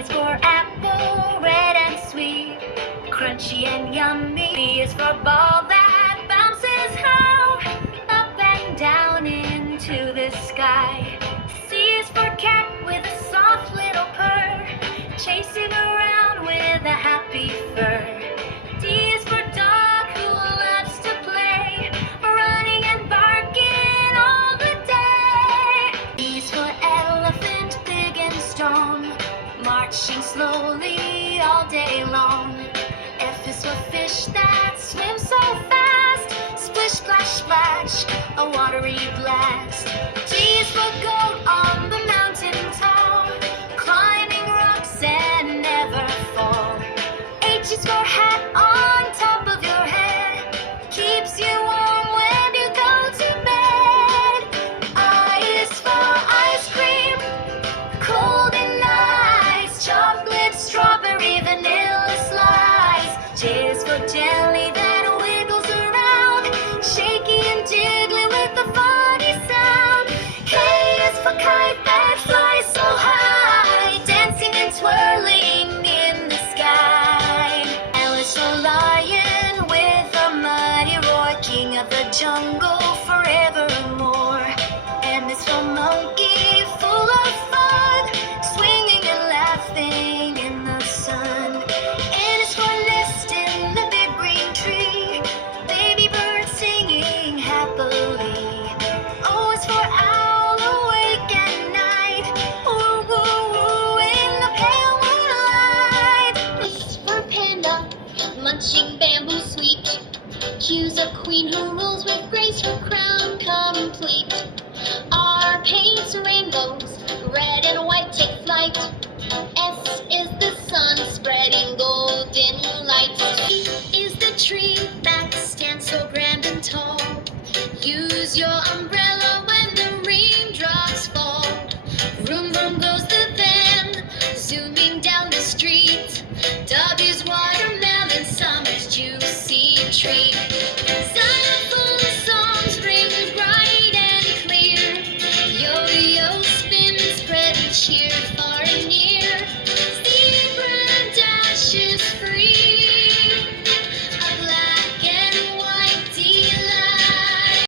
is for apple, red and sweet, crunchy and yummy. B is for ball that bounces high, up and down into the sky. C is for cat with a soft little purr, chasing around with a happy fur. D is for dog who loves to play, running and barking all the day. E is for elephant, big and strong, marching slowly all day long. F is for fish that swims so fast, splish, splash, splash, a watery blast. G is for goat on the mountain tall, climbing rocks and never fall. H is for hat on top of your head, keeps you warm when you go to bed. I is for ice cream, cold and nice, chocolate, strawberry, vanilla slice. J is for jelly that wiggles around, shaky and jiggly with a funny sound. K is for kite that flies so high, dancing and twirling in the sky. L is for lion with a mighty roar, king of the jungle forevermore. M is for monkey, full of fun, swinging and laughing in the sun. N is for nest in the big green tree, baby bird singing happily. O is for owl awake at night, woo woo woo in the pale moonlight. P is for panda, munching bamboo sweet. Q's a queen who rules with grace, her crown complete. R paints rainbows, red and white take flight. S is the sun spreading golden light. T is the tree that stands so grand and tall. Use your umbrella